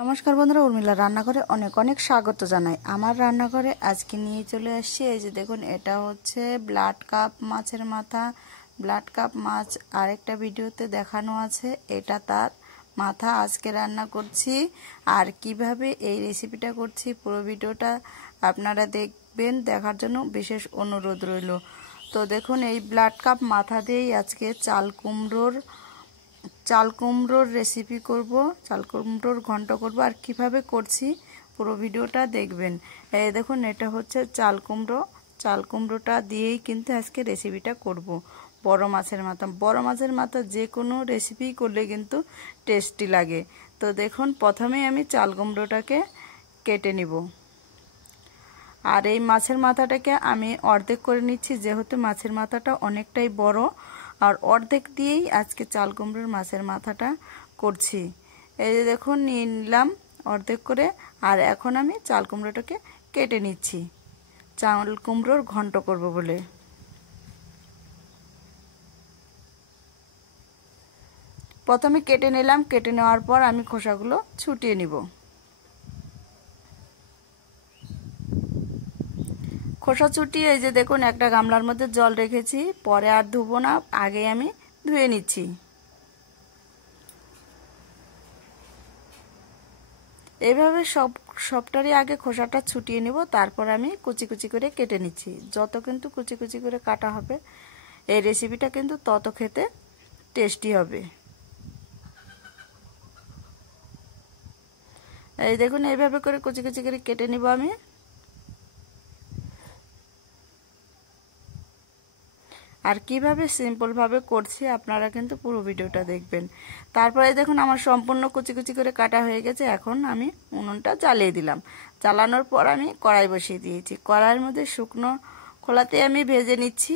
নমস্কার বন্ধুরা, উর্মিলা রান্নাঘরে অনেক অনেক স্বাগত জানাই। আমার রান্নাঘরে আজকে নিয়ে চলে আসছি, এই যে দেখুন, এটা হচ্ছে ব্লাড কাপ মাছের মাথা। ব্লাড কাপ মাছ আরেকটা ভিডিওতে দেখানো আছে, এটা তার মাথা আজকে রান্না করছি। আর কিভাবে এই রেসিপিটা করছি পুরো ভিডিওটা আপনারা দেখবেন, দেখার জন্য বিশেষ অনুরোধ রইল। তো দেখুন, এই ব্লাড কাপ মাথা দিয়েই আজকে চাল কুমড়োর রেসিপি করব, চাল কুমড়োর ঘন্ট করব। আর কিভাবে করছি পুরো ভিডিওটা দেখবেন। এই দেখুন, এটা হচ্ছে চাল কুমড়োটা দিয়েই কিন্তু আজকে রেসিপিটা করব। বড় মাছের মাথা যে কোনো রেসিপি করলে কিন্তু টেস্টি লাগে। তো দেখুন, প্রথমেই আমি চাল কুমড়োটাকে কেটে নিব। আর এই মাছের মাথাটাকে আমি অর্ধেক করে নিচ্ছি, যেহেতু মাছের মাথাটা অনেকটাই বড়। আর অর্ধেক দিয়েই আজকে চাল কুমড়োর মাছের মাথাটা করছি। এই যে দেখুন, নিয়ে নিলাম অর্ধেক করে। আর এখন আমি চাল কুমড়োটাকে কেটে নিচ্ছি, চাল কুমড়োর ঘন্ট করব বলে। প্রথমে কেটে নিলাম, কেটে নেওয়ার পর আমি খোসাগুলো ছুটিয়ে নিব। খোসা ছুটিয়ে এই যে দেখুন, একটা গামলার মধ্যে জল রেখেছি, পরে আর ধুবো না, আগে আমি ধুয়ে নিচ্ছি। এইভাবে সবটারই আগে খোসাটা ছুটিয়ে নিব, তারপর আমি কুচি কুচি করে কেটে নিচ্ছি। যত কিন্তু কুচি কুচি করে কাটা হবে এই রেসিপিটা কিন্তু তত খেতে টেস্টি হবে। এই দেখুন, এইভাবে করে কুচি কুচি করে কেটে নিব আমি। আর কিভাবে সিম্পলভাবে করছি আপনারা কিন্তু পুরো ভিডিওটা দেখবেন। তারপরে দেখুন, আমার সম্পূর্ণ কুচি কুচি করে কাটা হয়ে গেছে। এখন আমি উনুনটা জ্বালিয়ে দিলাম। জ্বালানোর পর আমি কড়াই বসিয়ে দিয়েছি। কড়াইয়ের মধ্যে শুকনো খোলাতে আমি ভেজে নিচ্ছি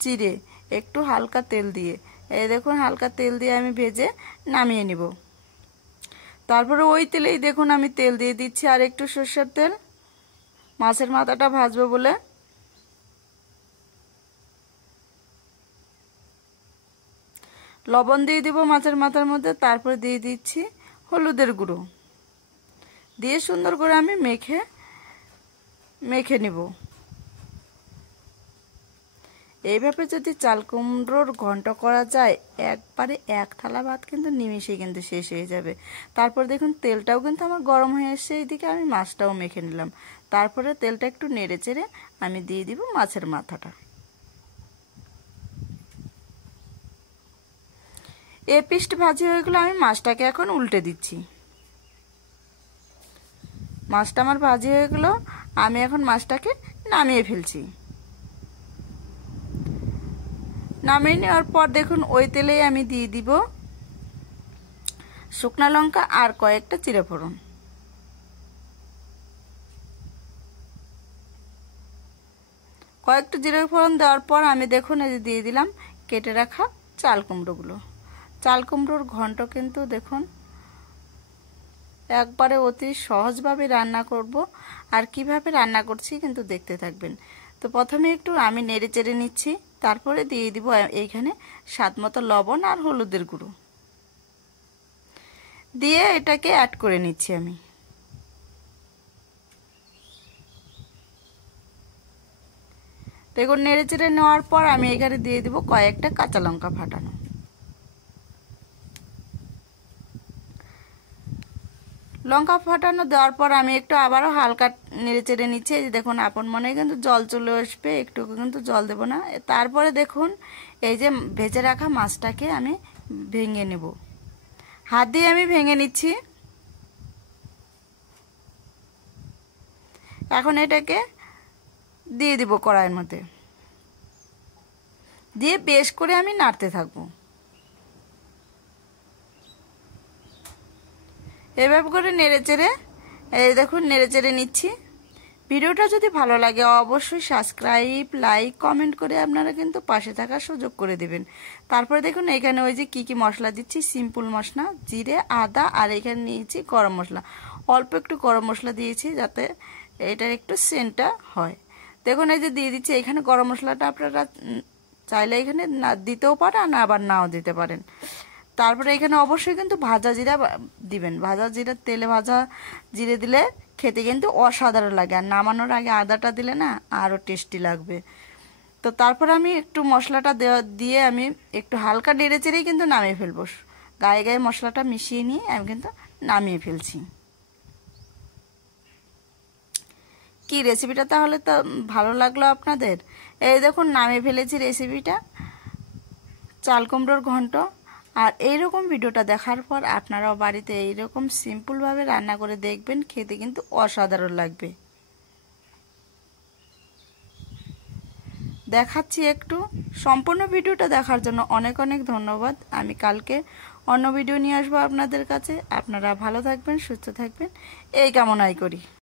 জিরে, একটু হালকা তেল দিয়ে। এই দেখুন, হালকা তেল দিয়ে আমি ভেজে নামিয়ে নিব। তারপরে ওই তেলেই দেখুন আমি তেল দিয়ে দিচ্ছি আর একটু সরষের তেল, মাছের মাথাটা ভাজবো বলে। লবণ দিয়ে দিব মাছের মাথার মধ্যে, তারপরে দিয়ে দিচ্ছি হলুদের গুঁড়ো, দিয়ে সুন্দর করে আমি মেখে নিব। এইভাবে যদি চাল কুমড়োর ঘন্ট করা যায়, একবারে এক থালা ভাত কিন্তু নিমিষেই কিন্তু শেষ হয়ে যাবে। তারপর দেখুন, তেলটাও কিন্তু আমার গরম হয়ে এসছে, এইদিকে আমি মাছটাও মেখে নিলাম। তারপরে তেলটা একটু নেড়ে চেড়ে আমি দিয়ে দিব মাছের মাথাটা। এ পিসটা ভাজি হয়ে গেলে আমি মাছটাকে এখন উল্টে দিচ্ছি। মাছটা আমার ভাজি হয়ে গেল, আমি এখন মাছটাকে নামিয়ে ফেলছি। নামিয়ে নেওয়ার পর দেখুন, ওই তেলেই আমি দিয়ে দিব শুকনা লঙ্কা আর কয়েকটা জিরে ফোড়ন। কয়েকটা জিরে ফোড়ন দেওয়ার পর আমি দেখুন এই যে দিয়ে দিলাম কেটে রাখা চাল কুমড়োগুলো। চাল কুমড়োর ঘন্ট কিন্তু দেখুন একবারে অতি সহজভাবে রান্না করব। আর কিভাবে রান্না করছি কিন্তু দেখতে থাকবেন। তো প্রথমে একটু আমি নেড়ে চেড়ে নিচ্ছি, তারপরে দিয়ে দিব এইখানে স্বাদ মতো লবণ আর হলুদের গুঁড়ো দিয়ে এটাকে অ্যাড করে নিচ্ছি আমি। দেখুন, নেড়ে চেড়ে নেওয়ার পর আমি এখানে দিয়ে দিব কয়েকটা কাঁচা লঙ্কা ফাটানো। লঙ্কা ফাটানো দেওয়ার পর আমি একটু আবারও হালকা নেড়ে চেড়ে নিচ্ছি। এই যে দেখুন, আপন মনে কিন্তু জল চলে আসবে, একটু কিন্তু জল দেব না। তারপরে দেখুন, এই যে ভেজে রাখা মাছটাকে আমি ভেঙে নেব, হাত দিয়ে আমি ভেঙে নিচ্ছি। এখন এটাকে দিয়ে দিব কড়াইয়ের মধ্যে, দিয়ে বেশ করে আমি নাড়তে থাকবো। এভাবে করে নেড়ে চেড়ে এই দেখুন নেড়ে চেড়ে নিচ্ছি। ভিডিওটা যদি ভালো লাগে অবশ্যই সাবস্ক্রাইব, লাইক, কমেন্ট করে আপনারা কিন্তু পাশে থাকার সুযোগ করে দেবেন। তারপরে দেখুন, এখানে ওই যে কি মশলা দিচ্ছি, সিম্পল মশলা, জিরে, আদা, আর এখানে নিয়েছি গরম মশলা। অল্প একটু গরম মশলা দিয়েছি যাতে এটার একটু সেন্টটা হয়। দেখুন, এই যে দিয়ে দিচ্ছি এখানে গরম মশলাটা, আপনারা চাইলে এখানে না দিতেও পারেন, আবার নাও দিতে পারেন। তারপরে এখানে অবশ্যই কিন্তু ভাজা জিরা দিবেন। ভাজা জিরা, তেলে ভাজা জিরে দিলে খেতে কিন্তু অসাধারণ লাগে, আর নামানোর আগে আদাটা দিলে না আরও টেস্টি লাগবে। তো তারপর আমি একটু মশলাটা দিয়ে আমি একটু হালকা নেড়ে চেড়েই কিন্তু নামিয়ে ফেলবো। গায়ে গায়ে মশলাটা মিশিয়ে নিয়ে আমি কিন্তু নামিয়ে ফেলছি। কি রেসিপিটা তাহলে তো ভালো লাগলো আপনাদের? এই দেখুন নামিয়ে ফেলেছি রেসিপিটা, চাল কুমড়োর ঘন্ট। আর এইরকম ভিডিওটা দেখার পর আপনারাও বাড়িতে এইরকম সিম্পলভাবে রান্না করে দেখবেন, খেতে কিন্তু অসাধারণ লাগবে। দেখাচ্ছি একটু। সম্পূর্ণ ভিডিওটা দেখার জন্য অনেক অনেক ধন্যবাদ। আমি কালকে অন্য ভিডিও নিয়ে আসবো আপনাদের কাছে। আপনারা ভালো থাকবেন, সুস্থ থাকবেন এই কামনাই করি।